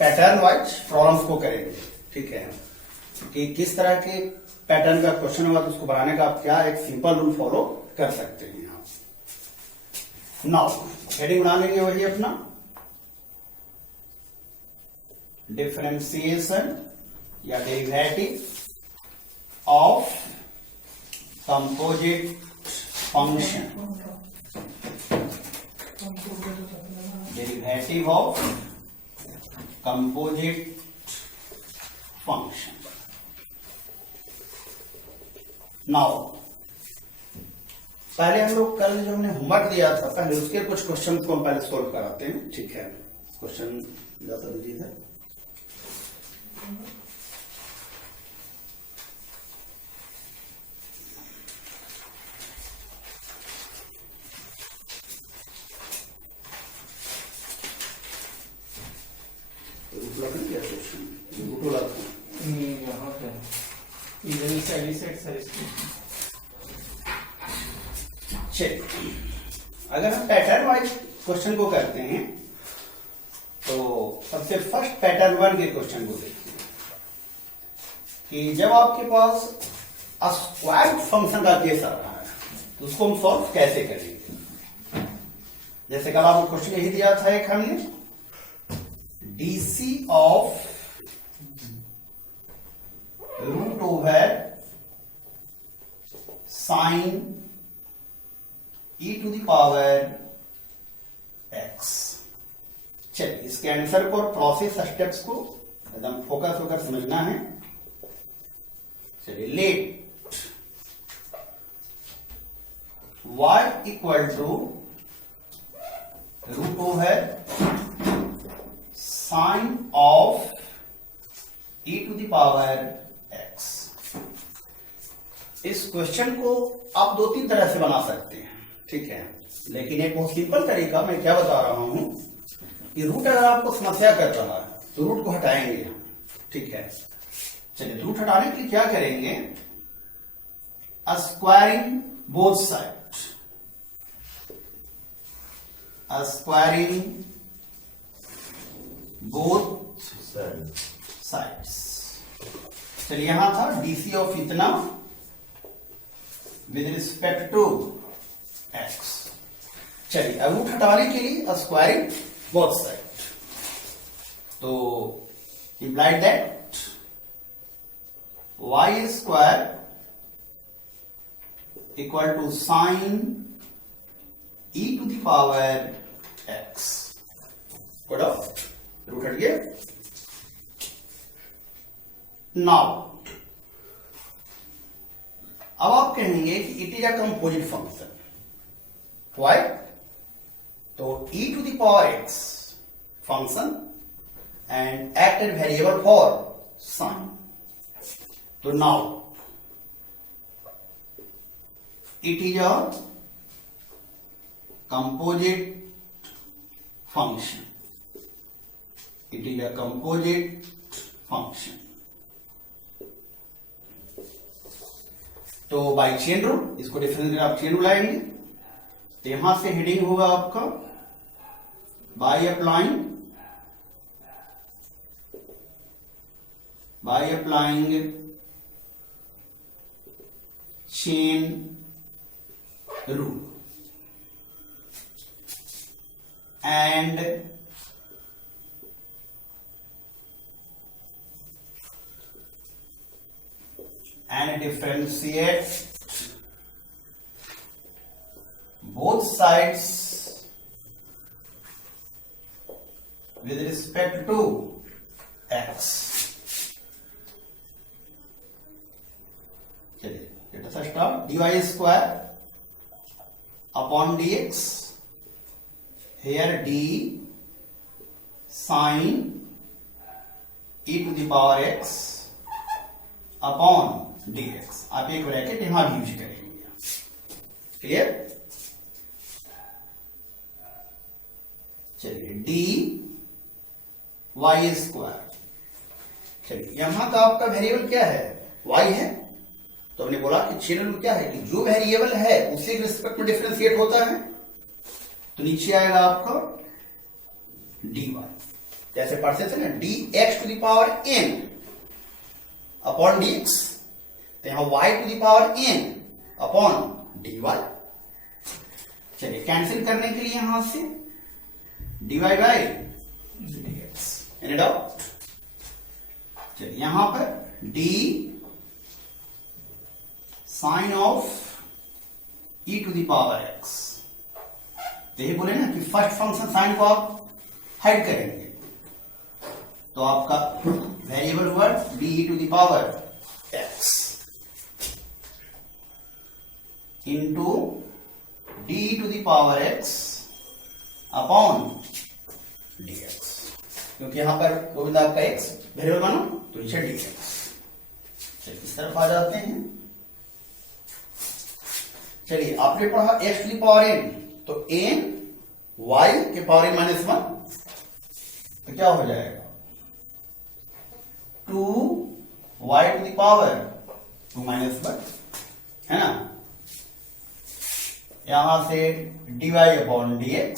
Pattern wise problems को करेंगे, ठीक है, कि किस तरह के पैटर्न का क्वेश्चन होगा तो उसको बनाने का आप क्या एक सिंपल रूल फॉलो कर सकते हैं आप। नाउ हेडिंग बना लेंगे वही अपना डिफरेंशिएशन या derivative of composite function, derivative of composite function. Now पहले हम लोग कल जो हमने होमवर्क दिया था पहले उसके कुछ क्वेश्चन को हम पहले सोल्व कराते हैं, ठीक है। क्वेश्चन ज्यादा दीजिए है अगर हम पैटर्न वाइज क्वेश्चन को करते हैं तो सबसे फर्स्ट पैटर्न 1 के क्वेश्चन को देखते हैं कि जब आपके पास स्क्वायर फंक्शन का केस आ रहा है तो उसको हम सॉल्व कैसे करेंगे। जैसे कल आपको क्वेश्चन यही दिया था एक हमने DC of root over sine e to the power x। चलिए इसके आंसर को और प्रोसेस स्टेप्स को एकदम फोकस होकर समझना है। चलिए let y equal to root over sine of e to the power x। इस क्वेश्चन को आप 2-3 तरह से बना सकते हैं, ठीक है, लेकिन एक बहुत सिंपल तरीका मैं क्या बता रहा हूं कि रूट अगर आपको समस्या कर रहा है तो रूट को हटाएंगे, ठीक है। चलिए रूट हटाने के लिए क्या करेंगे, squaring both side, squaring both sides. चलिए यहां था डीसी ऑफ इतना विद रिस्पेक्ट टू x। चलिए अब रूट हटाने के लिए स्क्वायरिंग बोथ साइड, तो implied that y square equal to sine e to the power x। Root हट गया। नाउ अब आप कहेंगे कि it is a composite function. Why? तो e to the power x function and acted variable for sin. So now it is a composite function. It is a composite function. तो by chain rule इसको difference आप chain rule आएंगे तो यहां से heading होगा आपका bye applying chain rule and differentiate both sides with respect to x। चलिए let us start। dy square upon dx, here d sin e to the power x upon dx। आप एक bracket यहां भी use करेंगे, clear. चलिए D Y square. चलिए यहां का आपका वेरिएबल क्या है, y है, तो हमने बोला कि चेन रूल क्या है कि जो वेरिएबल है उसी के रिस्पेक्ट में डिफरेंशिएट होता है, तो नीचे आएगा आपका dy। जैसे पढ़ते थे ना dx to the power n upon dx, तो यहां y to the power n upon dy। चलिए कैंसिल करने के लिए यहां से dy by dx, any doubt? चलिए यहां पर d sine of e to the power x, तो ये बोले ना कि फर्स्ट फंक्शन साइन को आप हाइड करेंगे, तो आपका variable word D to the power x into D to the power x upon dx, क्योंकि यहां पर गोविंद आपका x वेरिएबल मानो तो नीचे dx। चलिए इस तरफ आ जाते हैं। चलिए आपने पढ़ा x to the power n, तो n y के पावर n माइनस 1, तो क्या हो जाएगा 2y to the power 2 minus 1, है ना। यहां से dy अपॉन dx,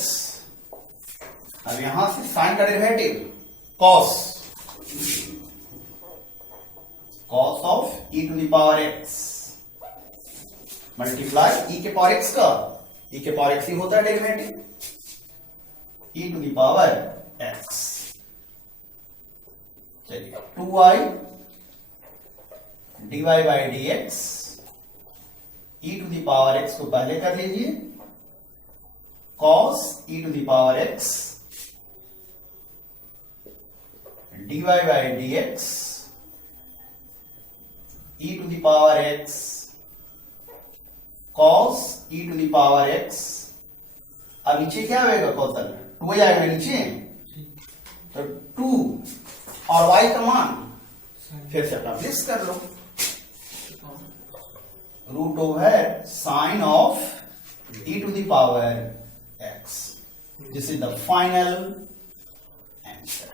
अब यहां से साइन का derivative cos of e to the power x multiply e के पावर x का, e के पावर x ही होता है derivative, e to the power x। चलिए 2y dy by dx, e to the power x को पहले कर लीजिए, cos e to the power x dy by dx, e to the power x cos e to the power x। अब नीचे क्या होगा कौशल, 2 आएगा नीचे, तो 2 और y का मान फिर से अपना प्लेस कर लो, root over sine of e to the power x, this is the final answer.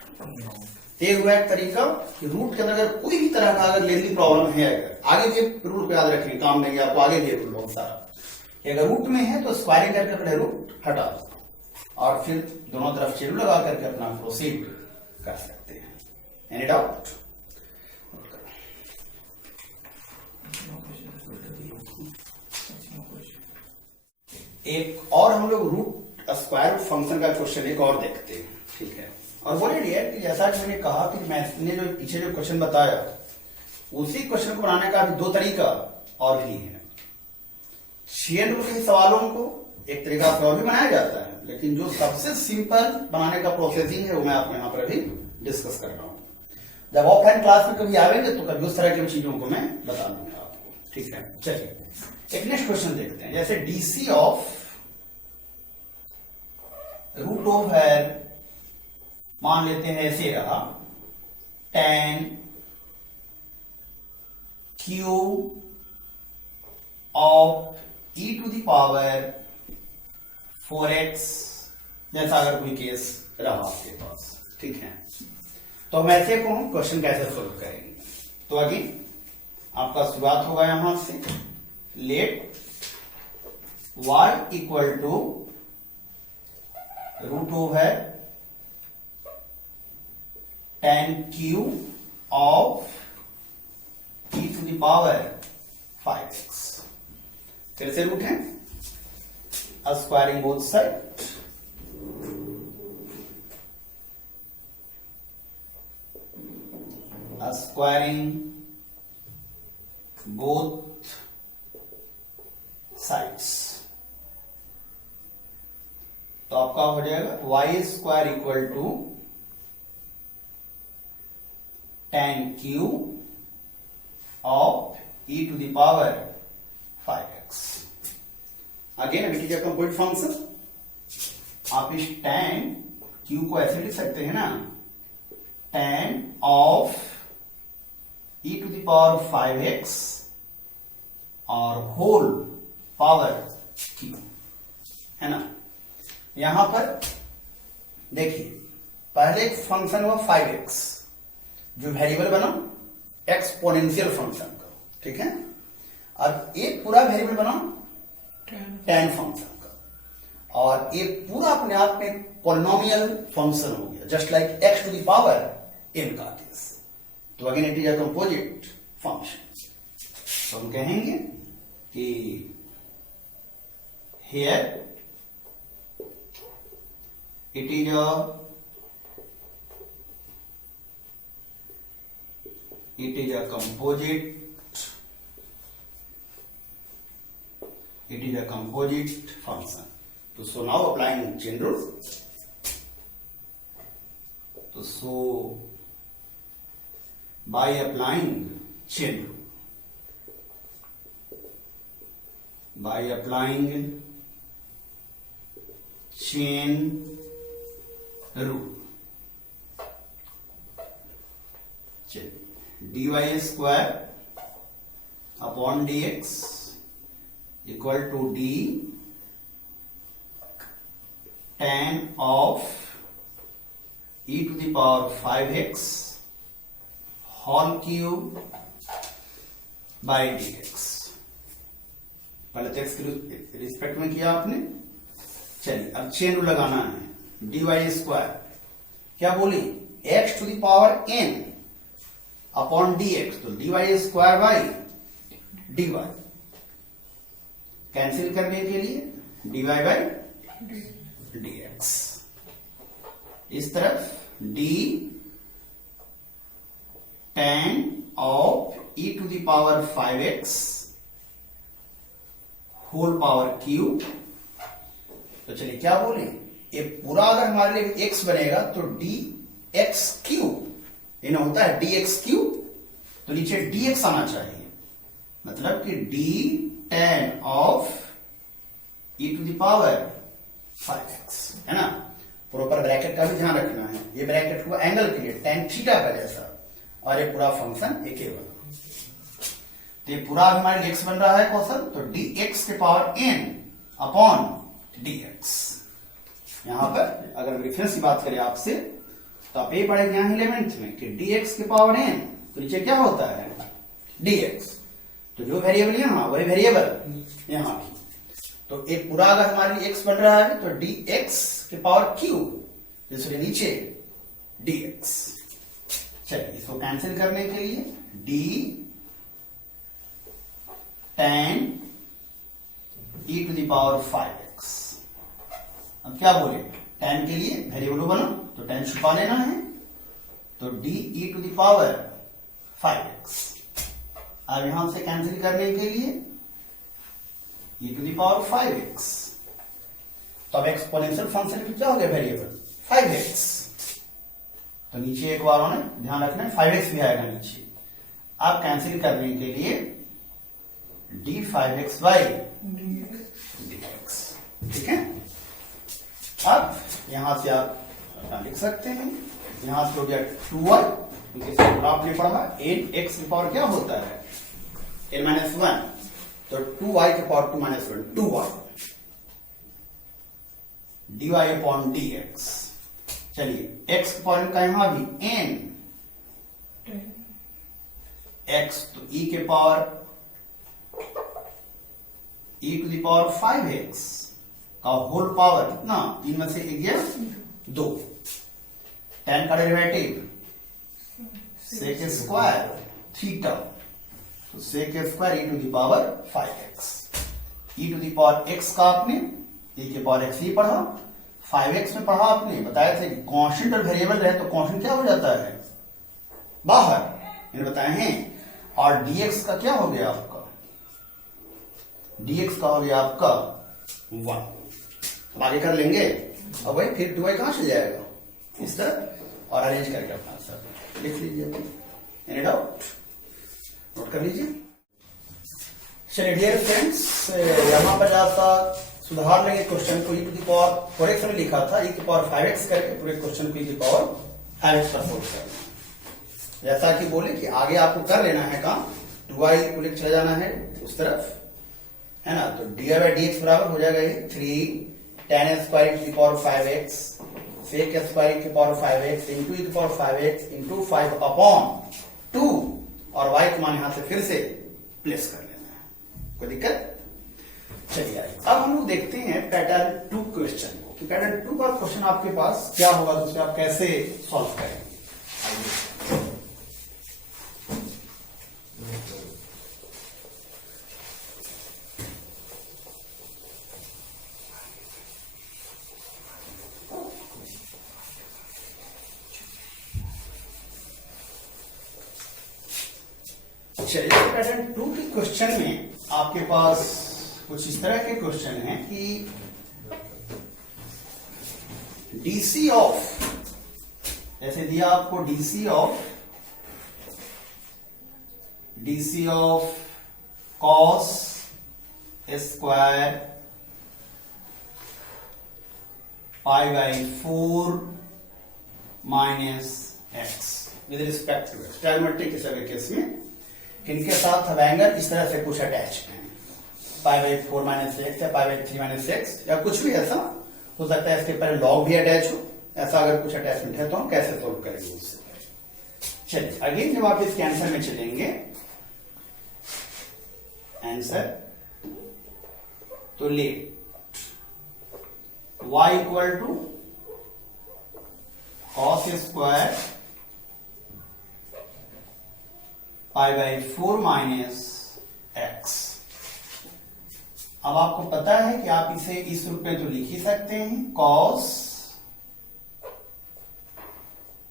ये हुआ एक तरीका कि रूट के अंदर अगर कोई भी तरह का अगर लेंदी प्रॉब्लम है, अगर आगे भी रूट को याद रखेंगे, काम देंगे आपको आगे भी बहुत सारा, कि अगर रूट में है तो स्क्वायरिंग करके अपने रूट हटा दो और फिर दोनों तरफ चेरू लगा करके अपना प्रोसीड कर सकते हैं। Any doubt? एक और हम लोग रूट स्क्वायर रूट फंक्शन का क्वेश्चन एक और देखते हैं, ठीक है। और बोले डियर कि जैसा कि मैंने कहा कि मैंने जो पीछे जो क्वेश्चन बताया उसी क्वेश्चन को बनाने का अभी दो तरीका और भी है। चेन रूल के सवालों को एक तरीका से और भी बनाया जाता है, लेकिन जो सबसे सिंपल बनाने का प्रोसेसिंग है वो मैं आपको यहाँ पर अभी डिस्कस कर रहा हूँ। जब ऑफलाइन क्लास में कभी आवेंगे तो कभी उस तरह की चीजों को मैं बता दूंगा आपको, ठीक है। चलिए एक नेक्स्ट क्वेश्चन देखते हैं। जैसे डीसी ऑफ रूट ओवर, मान लेते हैं ऐसे रहा, tan cube of e to the power 4x, जैसा अगर कोई केस रहा आपके पास, ठीक है। तो हम ऐसे को हम क्वेश्चन कैसे सोल्व करेंगे, तो आगे आपका शुरुआत होगा यहां से, let y equal to root over tan cube of e to the power 5x, फिर से रूट है, squaring both side, squaring both sides, तो आपका हो जाएगा Y square equal to tan cube of e to the power 5x। Again अभी कीजिए complete function, आप इस tan क्यू को ऐसे लिख सकते हैं ना, tan of e to the power 5x और होल पावर q, है ना। यहां पर देखिए पहले एक फंक्शन हुआ 5x जो वेरिएबल बना एक्सपोनेंशियल फंक्शन का, ठीक है। अब एक पूरा वेरिएबल बना tan फंक्शन का, और एक पूरा अपने आप में पॉलिनोमियल फंक्शन हो गया, just like x to the power n का केस। तो again it is a composite function. तो हम कहेंगे कि here it is a composite function. So now applying chain rule. So by applying chain rule, dy square upon dx equal to d tan of e to the power 5x whole cube by dx। पहले तो x के respect में किया आपने। चलिए अब chain rule लगाना है। dy स्क्वायर क्या बोली, x to the power n upon dx, तो dy square by dy। Cancel करने के लिए dy बाई dx। इस तरफ d tan of e to the power 5x whole power cube. तो चलिए क्या बोले, ये पूरा अगर हमारे लिए x बनेगा तो dx क्यूब, ये ना होता है dx क्यूब, तो नीचे dx आना चाहिए, मतलब कि d tan of e to the power 5x, है ना। प्रॉपर ब्रैकेट का भी ध्यान रखना है। ये ब्रैकेट हुआ एंगल के लिए tan थीटा का जैसा, और ये पूरा फंक्शन एक ही बना। तो ये पूरा हमारे लिए x बन रहा है क्वेश्चन, तो dx के पावर n अपॉन dx। यहां पर अगर रेफरेंस की बात करें आपसे, तो आप ये पढ़ेंगे यहां 11th में कि dx के पावर n, तो नीचे क्या होता है dx, तो जो वेरिएबल यहां वही वेरिएबल यहां भी। तो एक पूरा अगर हमारे लिए x बन रहा है तो dx के पावर क्यूब, इसलिए नीचे dx। चलिए इसको कैंसिल करने के लिए d tan e to the power 5x। अब क्या बोले, tan के लिए वेरिएबल बना तो tan छुपा लेना है, तो d e to the power 5x। अब यहां से कैंसिल करने के लिए e to the power 5x, तो अब एक्सपोनेंशियल फंक्शन में क्या हो गया वेरिएबल 5x। तो नीचे एक बार होना ध्यान रखना है 5x भी आएगा नीचे। अब कैंसिल करने के लिए d 5x बाई dx, ठीक है। अब यहां से आप लिख सकते हैं, यहां से हो गया 2y, क्योंकि आपने पढ़ा n x की पावर क्या होता है n माइनस 1, तो 2y के power 2 minus 1 2y dy upon dx। चलिए x के पावर का यहां भी n x, तो e के power e to the power 5x का होल पावर कितना, 3 में से 1 गया 2, tan का डेरिवेटिव sec स्क्वायर थीटा, तो sec square e to the power 5x। e to the power x का आपने e के पावर x ही पढ़ा, 5x में पढ़ा आपने, बताया था कि कांस्टेंट और वेरिएबल रहे तो कांस्टेंट क्या हो जाता है बाहर, मैंने बताए हैं। और dx का क्या हो गया आपका, dx का हो गया आपका 1। अब आगे कर लेंगे, अब भाई फिर 2y कहां से जाएगा इस तरह, और अरेंज करके अपना आंसर लिख लीजिए। एनी डाउट, नोट कर लीजिए। चलिए डियर फ्रेंड्स, यहां पर आपका सुधार लेंगे क्वेश्चन को, e to the power correct में लिखा था e की पावर 5x करके पूरे क्वेश्चन को e की पावर 5x पर सोल्व करना। जैसा कि बोले कि आगे आपको कर लेना है काम, 2y को लेकर चला जाना है उस तरफ, है ना। तो dy बाई dx बराबर हो जाएगा 3 tan स्क्वायर की पावर 5x sec स्क्वायर की पावर 5x इंटू की पावर 5x इंटू 5 अपॉन 2, और y का मान यहां से फिर से प्लेस कर लेना है, कोई दिक्कत। चलिए अब हम लोग देखते हैं पैटर्न 2 क्वेश्चन को। कि पैटर्न 2 का क्वेश्चन आपके पास क्या होगा, तो उसे आप कैसे सॉल्व करेंगे। चलिए, पैटर्न 2 के क्वेश्चन में आपके पास कुछ इस तरह के क्वेश्चन हैं कि डीसी ऑफ, जैसे दिया आपको DC of cos square pi by 4 minus x with respect to x. Trigonometric case में इनके साथ अब एंगल इस तरह से कुछ अटैच है, पाई बाई 4 माइनस एक्स या पाई बाई 3 माइनस एक्स या कुछ भी ऐसा हो सकता है। इसके पहले लॉग भी अटैच हो, ऐसा अगर कुछ अटैचमेंट है तो हम कैसे सोल्व करेंगे उससे। चलिए अगेन जब आप इसके आंसर में चलेंगे, आंसर तो let y equal to cos square pi by 4 minus X. अब आपको पता है कि आप इसे इस रूप में तो लिख ही सकते हैं, cos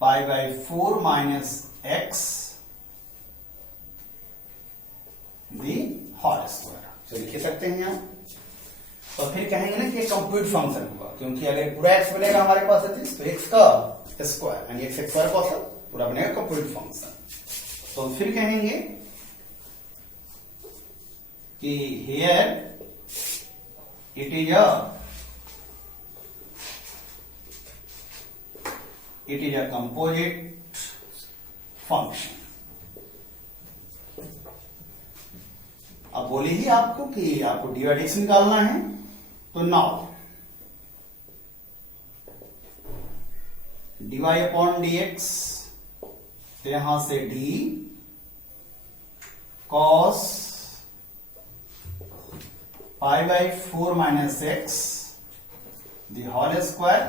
pi by 4 minus X the whole square, तो लिख ही सकते हैं आप। तो फिर कहेंगे ना कि कंप्लीट फंक्शन होगा, क्योंकि अगर पूरा एक्स बनेगा हमारे पास तो एक्स का स्क्वायर यानी एक्स स्क्वायर का पूरा बनेगा कंप्लीट फंक्शन। तो फिर कहेंगे कि here it is a composite function। अब बोले ही आपको कि आपको dx निकालना है, तो नाउ dy अपॉन dx, तो यहां से d cos pi by 4 minus X the whole square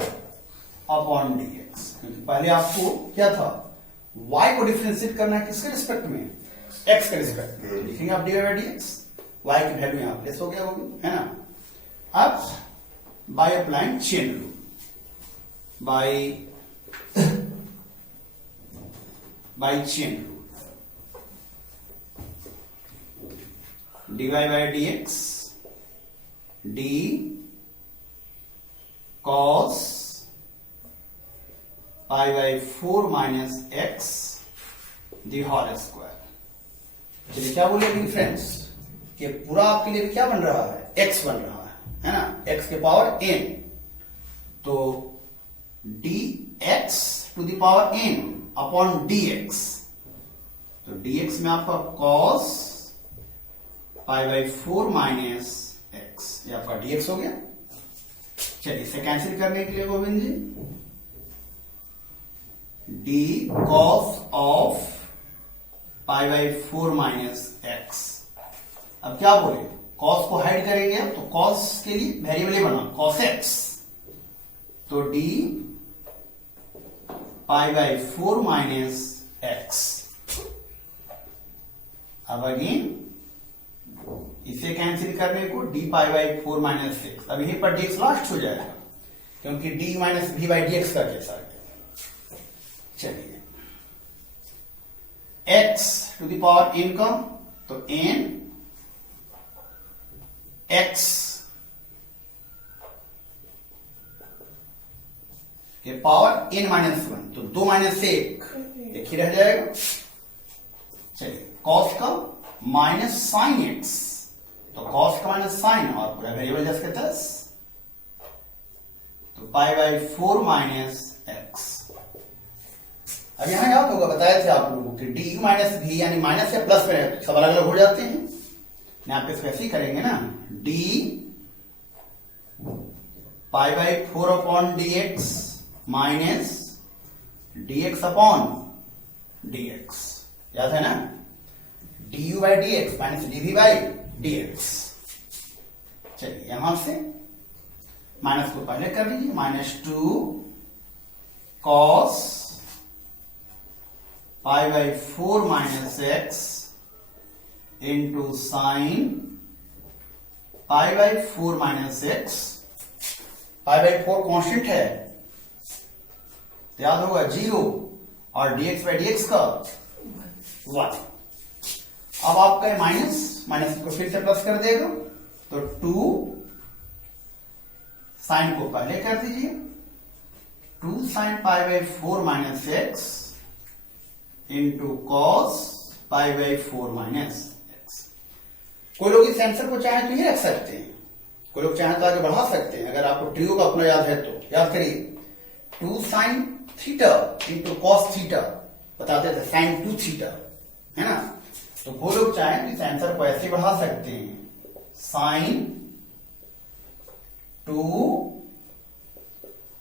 upon dx। क्योंकि पहले आपको क्या था, y को डिफरेंशिएट करना है किसके रिस्पेक्ट में, x के रिस्पेक्ट में, लिखेंगे आप dy बाई dx, y की वैल्यू यहां प्लेस हो गया होगी, है ना। अब by applying chain rule, by chain rule, dy by dx d cos pi by 4 minus X the whole square. चलिए क्या बोलेंगे फ्रेंड्स, कि पूरा आपके लिए क्या बन रहा है, x बन रहा है ना, x के पावर n, तो dx to the power n upon dx, तो dx में आपका cos pi by 4 minus X, ये आपका dx हो गया। चलिए इसे कैंसिल करने के लिए गोविंद जी, d cos of pi by 4 minus X. अब क्या बोले, cos को हाइड करेंगे, तो cos के लिए वेरिएबल बना cos x, तो d pi by 4 minus X. अब अगेन इसे कैंसिल करने को d पाई बाई 4 माइनस 6, अब यहीं पर dx लास्ट हो जाएगा, क्योंकि d minus v by dx का केस आ गया। चलिए x to the power n का, तो n x के पावर n माइनस 1, तो 2 माइनस 1 ही रह जाएगा। चलिए cos का माइनस साइन x, तो cos का माइनस साइन और पूरा वेरिएबल जैसे 10, तो पाई बाई 4 माइनस एक्स। अब यहां याद होगा, बताया थे आप लोगों कि डी माइनस भी यानी माइनस या प्लस में सब अलग अलग हो जाते हैं, आप इसको ऐसे ही करेंगे ना, D pi by 4 upon D X minus D X upon D X, याद है ना, D U by D X minus D we by D X. चलिए यहां से माइनस को पहले कर लीजिए, -2 cos π/4 - x into sine π/4 - x। π/4 constant है, याद होगा 0, और dx/dx का 1। अब आपका माइनस को फिर से प्लस कर देगा, तो 2 साइन को पहले कर दीजिए, 2 sin π/4 - x into cos π/4 - x। कोई लोग इस आंसर को चाहे तो ये रख सकते हैं, कोई लोग चाहे तो आगे बढ़ा सकते हैं। अगर आपको ट्रियो का अपना याद है तो याद करिए, 2 sin theta into cos theta, बताते थे sin 2 थीटा, है ना। तो वो लोग चाहे तो इस आंसर को ऐसे बढ़ा सकते हैं, sin 2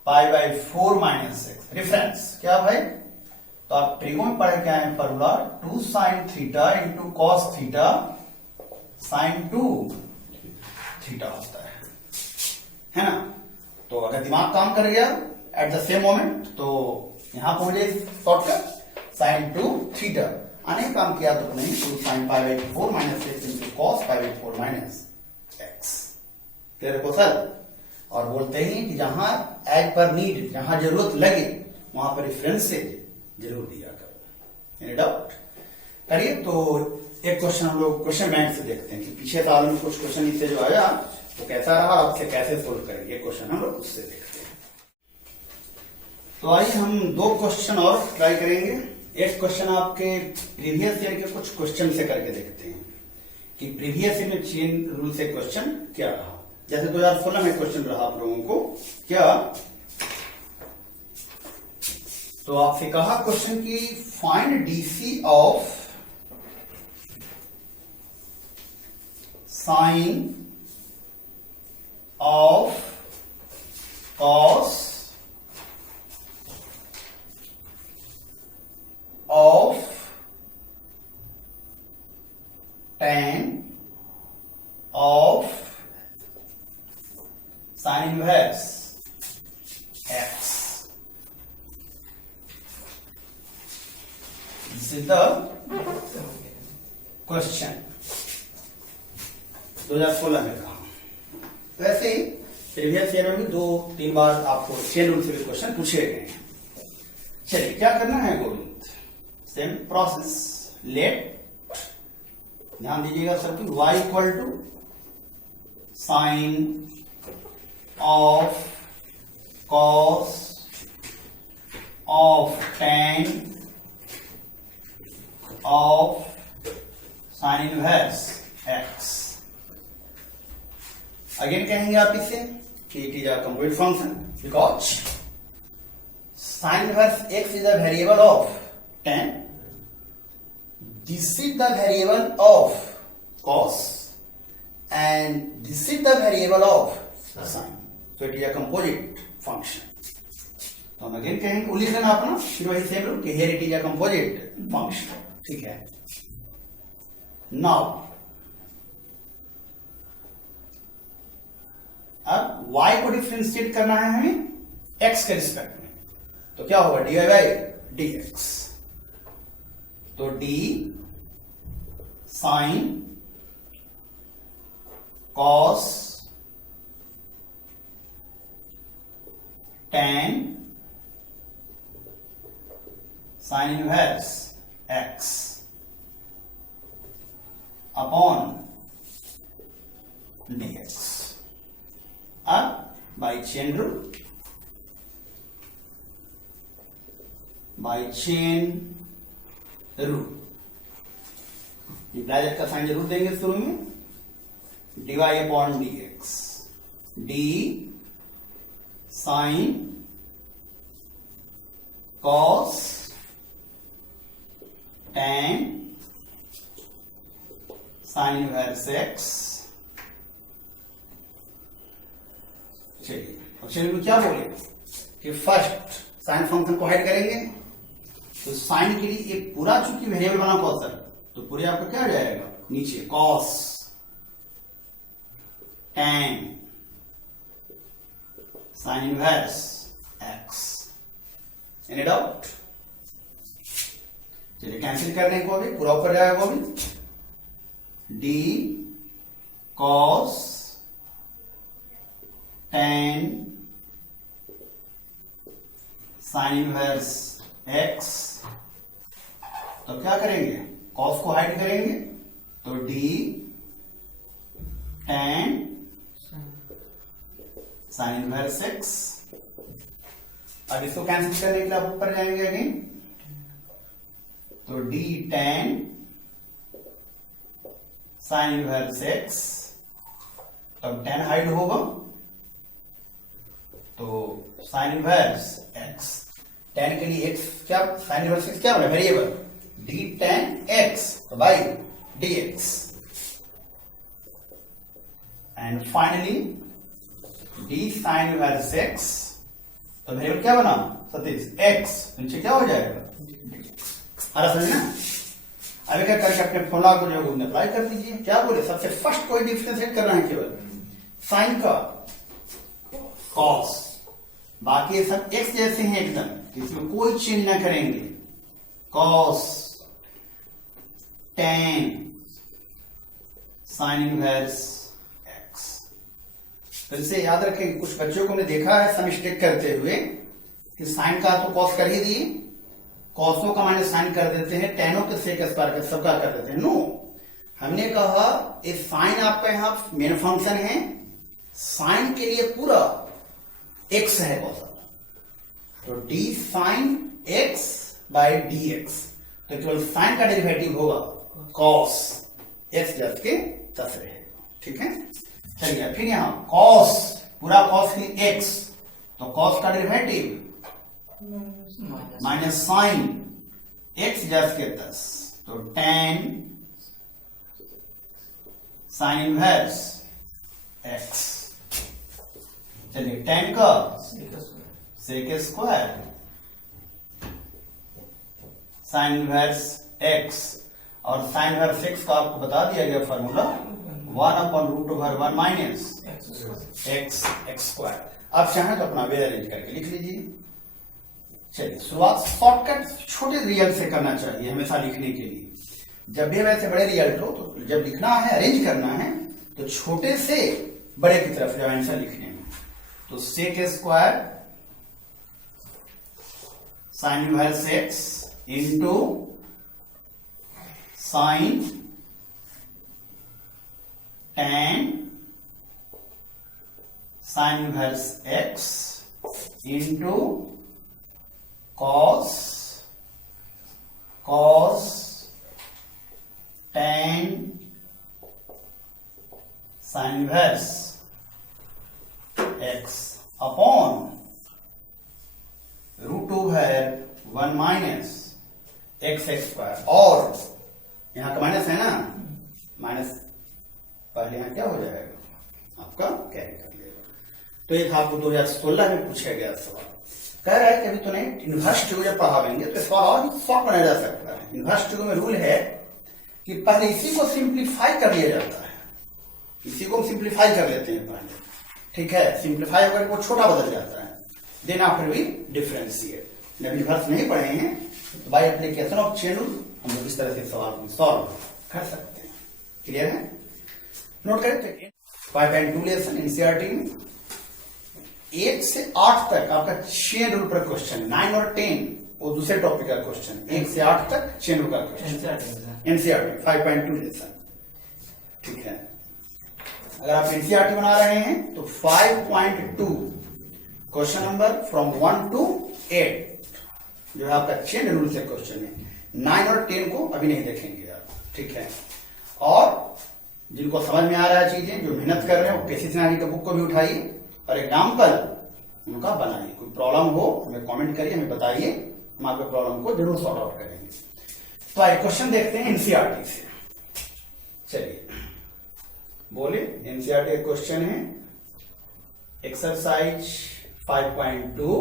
π/4 - x। रेफरेंस क्या भाई, तो आप ट्रिगो में पढ़े क्या है formula, 2 sin theta into cos theta sin 2 theta होता है ना। तो अगर दिमाग काम कर गया एट द सेम मोमेंट, तो यहां पहुंचे शॉर्टकट sin 2 थीटा, आने काम किया तो नहीं, 2 sin π/4 - x into cos π/4 - x। Clear question. और बोलते हैं कि जहां एज पर नीड, जहां जरूरत लगे वहां पर रेफरेंस से जरूर दिया करो। एनी डाउट करिए। तो एक क्वेश्चन हम लोग क्वेश्चन बैंक से देखते हैं कि पिछले साल में कुछ क्वेश्चन इससे जो आया वो कैसा रहा, आपसे कैसे सोल्व करेंगे, ये क्वेश्चन हम लोग उससे देखते हैं। तो आइए हम 2 क्वेश्चन और ट्राई करेंगे। एक क्वेश्चन आपके प्रीवियस ईयर के कुछ क्वेश्चन से करके देखते हैं कि प्रीवियस ईयर में चेन रूल से क्वेश्चन क्या रहा। जैसे 2016 में क्वेश्चन रहा आप लोगों को क्या, तो आपसे कहा क्वेश्चन की find DC of sine of cos of tan of sine inverse x। This is the question 2016 में कहा। वैसे ही प्रीवियस ईयर में भी 2-3 बार आपको चेन रूल से भी क्वेश्चन पूछे गए हैं। चलिए क्या करना है गोविंद, सेम प्रोसेस। लेट, ध्यान दीजिएगा सब कुछ, y equal to sine of cos of tan of sine inverse x। Again कहेंगे आप इसे कि it is a complete function because sine inverse x is a variable of tan, this is the variable of cos and this is the variable of sin, so it is a composite function। तो हम again कहेंगे, वो लिख लेना अपना, फिर वही same rule कि here it is a composite function। ठीक है। नाउ अब y को डिफरेंशिएट करना है हमें x के रिस्पेक्ट में, तो क्या होगा dy/dx। तो d sine cos tan sign inverse x upon dx। अब बाई चेन रूल, ब्रैकेट का साइन जरूर देंगे शुरू में, dy upon dx, d sine cos tan sign inverse x। चलिए अब चलिए क्या बोले कि फर्स्ट साइन फंक्शन को हाइड करेंगे, तो साइन के लिए एक पूरा चूंकि वेरिएबल बना कॉस सर, तो पूरे आपका क्या आ जाएगा नीचे cos tan sign inverse x. Any doubt? चलिए कैंसिल करने को अभी पूरा ऊपर जाएगा वो भी D cos tan sine inverse x. तो क्या करेंगे, कॉस को हाइड करेंगे तो D ten sine inverse x. अब इसको कैंसिल करने के लिए आप ऊपर जाएंगे अगेन तो D ten sine inverse x. अब टेन हाइड होगा तो साइन इनवर्स एक्स। टेन के लिए एक्स क्या, साइन इनवर्स एक्स क्या होगा, वेरिएबल डी टेन एक्स तो by D x. And finally D sign inverse x तो वेरिएबल क्या बना सतीश, एक्स। नीचे क्या हो जाएगा, आ समझ ना। अभी क्या करके अपने फॉर्मूला को जो अप्लाई कर दीजिए। क्या बोले, सबसे फर्स्ट कोई डिफरेंशिएट करना है केवल साइन का कॉस, बाकी सब एक्स जैसे हैं एकदम, इसमें कोई चेंज ना करेंगे। Cos tan sine inverse x. फिर से याद रखेंगे, कुछ बच्चों को हमने देखा है सम मिस्टेक करते हुए कि साइन का तो कॉस कर ही दिए, कॉसों का माइनस साइन कर देते हैं, टेनों के सेक स्क्वायर का सबका कर देते हैं। नो, हमने कहा इस साइन आपका यहां मेन फंक्शन है, साइन के लिए पूरा एक्स है कॉस, तो D sine x by D x. तो केवल साइन का डेरिवेटिव होगा कॉस एक्स जब के तस रहेगा। ठीक है, चलिए फिर यहां कॉस, पूरा कॉस की एक्स, तो कॉस का डेरिवेटिव माइनस साइन एक्स जब के 10, तो टेन साइन इनवर्स एक्स। चलिए टेन का sec square sine inverse x, और साइन इनवर्स एक्स का आपको बता दिया गया फॉर्मूला 1/√1 माइनस एक्स स्क्वायर। अब चाहें तो अपना वे अरेंज करके लिख लीजिए। चलिए शुरुआत शॉर्टकट छोटे रियल से करना चाहिए हमेशा लिखने के लिए। जब भी वैसे बड़े रिजल्ट हो तो जब लिखना है, अरेंज करना है, तो छोटे से बड़े की तरफ जाओ आंसर लिखने में। तो sec square sine inverse x into sine tan sine inverse x into cos tan sine inverse x upon √1 minus x square. और यहां का माइनस है ना, माइनस पहले यहां क्या हो जाएगा आपका, कैरी कर लेगा। तो ये था आपको 2016 में पूछा गया सवाल। कह रहा है कि अभी तो नहीं, इनवर्स टू जब पढ़ावेंगे तो सवाल और शॉर्ट बनाया जा सकता है। इनवर्स टू में रूल है कि पहले इसी को सिंप्लीफाई कर लिया जाता है, इसी को हम सिंप्लीफाई कर लेते हैं पहले। ठीक है, सिंप्लीफाई होकर वो छोटा बदल जाता है, देन आफ्टर वी डिफरेंशिएट। जब इनवर्स नहीं पढ़े हैं तो by application of chain rule हम लोग इस तरह से सवाल को सॉल्व कर सकते हैं। क्लियर है? नोट करें 5.2 लेसन एनसीईआरटी में 1 से 8 तक आपका चेन रूल पर क्वेश्चन, 9 और 10 वो दूसरे टॉपिक का क्वेश्चन, 1 से 8 तक चेन रूल का क्वेश्चन एनसीईआरटी 5.2 लेसन। ठीक है, अगर आप एनसीईआरटी बना रहे हैं तो 5.2 क्वेश्चन नंबर फ्रॉम 1 to 8 जो है आपका चेन रूल से क्वेश्चन है। 9 और 10 को अभी नहीं देखेंगे आप। ठीक है, और जिनको समझ में आ रहा है चीजें, जो मेहनत कर रहे हैं, वो केसी सिन्हा जी का बुक को भी उठाइए और एग्जाम्पल उनका बनाइए। कोई प्रॉब्लम हो हमें कमेंट करिए, हमें बताइए, हम आपके प्रॉब्लम को जरूर सॉर्ट आउट करेंगे। तो आइए क्वेश्चन देखते हैं एनसीईआरटी से। चलिए बोले, एनसीईआरटी का क्वेश्चन है एक्सरसाइज 5.2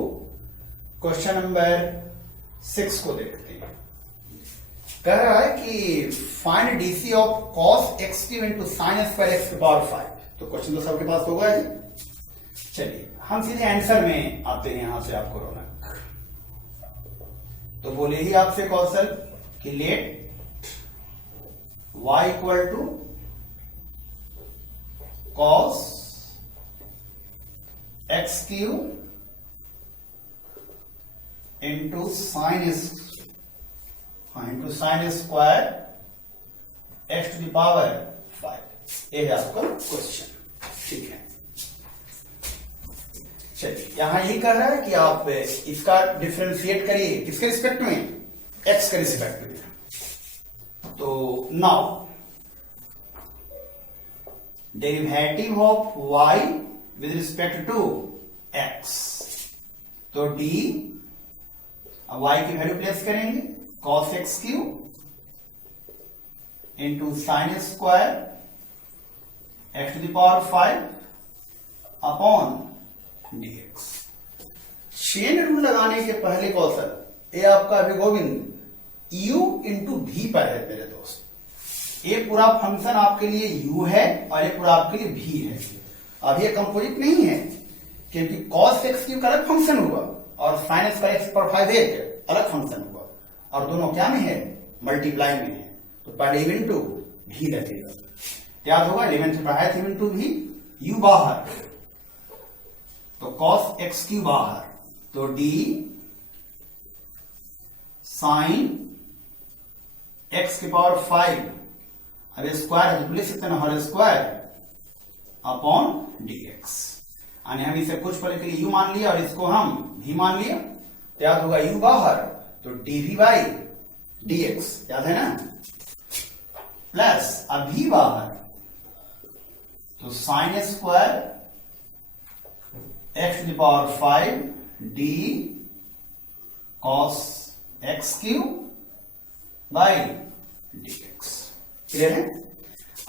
क्वेश्चन नंबर 6 को देखते हैं। कह रहा है कि find DC of cos x cube into sine square x की पावर 5। तो क्वेश्चन तो सबके पास होगा ही। चलिए हम सीधे आंसर में आते हैं, यहां से आपको रौनक तो बोले ही आपसे कौशल कि let y equal to cos x cube into sine square x to the power 5। ये है आपका क्वेश्चन, ठीक है। चलिए यहां यही कह रहा है कि आप इसका डिफरेंशिएट करिए किसके रिस्पेक्ट में, x के रिस्पेक्ट में। तो now derivative of y with respect to x, तो d अब y की वैल्यू प्लेस करेंगे cos x cube into sine square x to the power 5 upon dx। Chain rule लगाने के पहले कौशल ये आपका अभी गोविंद u इंटू भी पर है मेरे दोस्त। ये पूरा फंक्शन आपके लिए u है और ये पूरा आपके लिए v है। अब ये कंपोजिट नहीं है क्योंकि cos x क्यू का अलग फंक्शन होगा और साइन स्क्वायर x पर 5 अलग फंक्शन होगा और दोनों क्या में है, मल्टीप्लाई में है। तो पहले इवेंटू भी रखेगा, याद होगा एलिमेंट से पढ़ाया था इवेंटू भी, u बाहर तो cos x क्यू बाहर, तो d साइन x की पावर 5 अब स्क्वायर लिख सकते हैं हर स्क्वायर अपॉन dx। यानी हम इसे कुछ पल के लिए u मान लिया और इसको हम v मान लिया, तो याद होगा u बाहर तो dv बाई dx, याद है ना, प्लस अब v बाहर तो sine square x to the power 5 d cos x cube by dx। Clear है।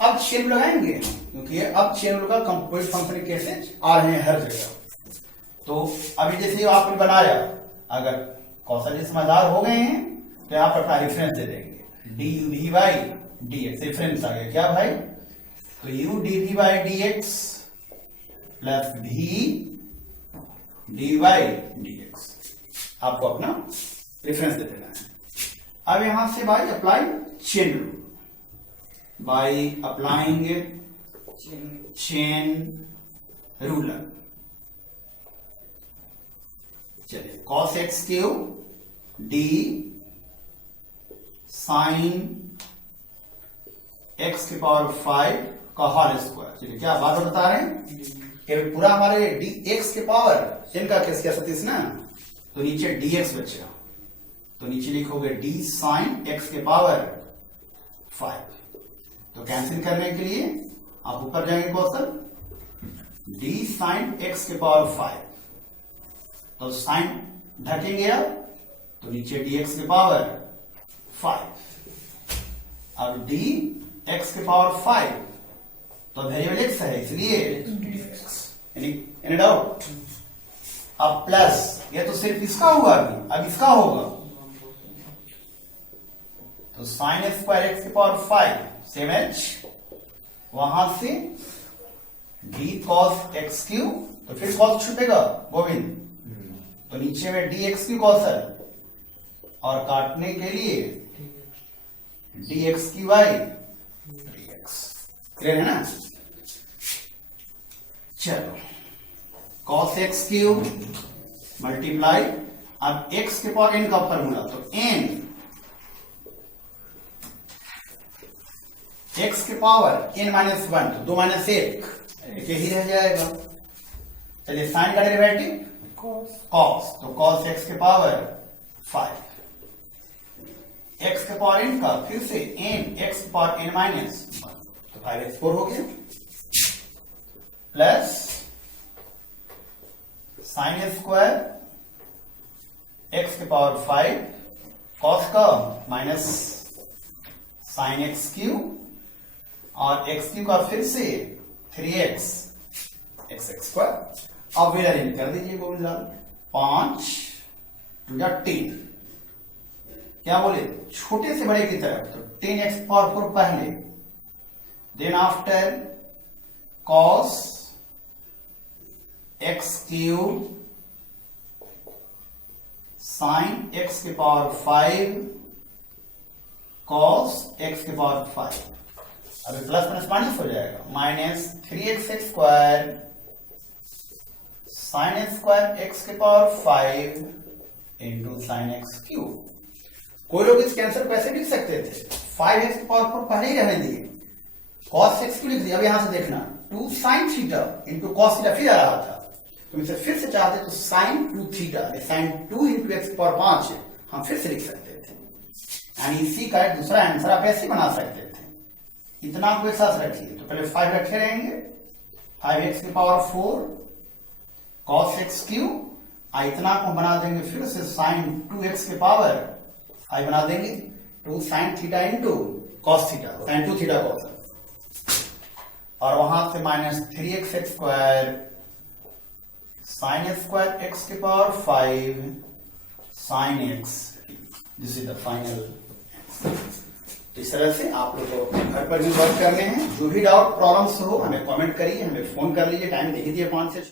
अब चेन लगाएंगे क्योंकि अब चेन का कंपोजिट फंक्शन कैसे आ रहे हैं हर जगह। तो अभी जैसे आपने बनाया, अगर कौशल समझदार हो गए हैं तो यहां पर अपना रेफरेंस दे देंगे d u d by D x, reference आ गया क्या भाई, तो u d we by D x plus भी डी वाई डी एक्स, आपको अपना रेफरेंस दे देना है। अब यहां से by apply chain rule, by applying chain ruler. चलिए cos x cube d sine x की पावर 5 का होल स्क्वायर। चलिए क्या बात बता रहे हैं कि पूरा हमारे dx के पावर इनका केस क्या सतीश ना, तो नीचे dx बचेगा, तो नीचे लिखोगे d साइन x के पावर 5। तो कैंसिल करने के लिए आप ऊपर जाएंगे कौशल d साइन x के पावर 5, तो साइन ढकेंगे अब तो नीचे dx के पावर 5। अब dx के पावर 5 तो वेरिएबल x है इसलिए एनी डाउट। अब प्लस ये तो सिर्फ इसका हुआ अभी, अब इसका होगा तो साइन स्क्वायर x के पावर 5 सेम एच, वहां से d cos x क्यू, तो फिर cos छूटेगा गोविंद, तो नीचे में dx क्यू कौशल और काटने के लिए dx की वाई dx। क्लियर है ना। चलो cos x क्यू मल्टीप्लाई, अब x के पावर n का फॉर्मूला, तो n x के पावर n माइनस 1, तो 2 माइनस 1 यही रह जाएगा। चलिए साइन का डेरिवेटिव cos, तो cos x के पावर 5, x के पावर n का फिर से n x के पावर n माइनस 1, तो 5x4 हो गया, प्लस साइन स्क्वायर x के पावर 5 cos का माइनस साइन x क्यू और x क्यू का फिर से 3x x स्क्वायर। अब वेला रेंज कर दीजिए गोविंद लाल, 5 टू 10, क्या बोले छोटे से बड़े की तरफ, तो 10x पावर 4 पहले, then after cos x cube sine x के पावर 5 कॉस एक्स के पावर 5। अभी प्लस माइनस माइनस हो जाएगा, minus 3x square sine square x के power 5 into sine x cube. कोई लोग इस आंसर को ऐसे लिख सकते थे, 5x के पावर 4 पहले ही रहने दिए, cos x क्यों लिख दिया। अब यहां से देखना 2 sine theta into cos theta फिर आ रहा था, तुम इसे फिर से चाहते तो sine 2 theta, sine 2 into x power 5 है, हम फिर से लिख सकते थे। यानी इसी का एक दूसरा आंसर आप ऐसे बना सकते थे। इतना को एक साथ रखिए, तो पहले 5 रखे रहेंगे, 5x की पावर 4 cos x क्यूब, इतना को बना देंगे फिर से साइन 2x के पावर 5 बना देंगे, 2 sine theta into cos theta, sine 2 theta cos, और वहां से minus 3x square sine square x के power 5 sine x. This is the final. इस तरह से आप लोग को घर पर भी वर्क करने हैं। जो भी डाउट प्रॉब्लम्स हो हमें कमेंट करिए, हमें फोन कर लीजिए, टाइम दे दीजिए 5 से 6।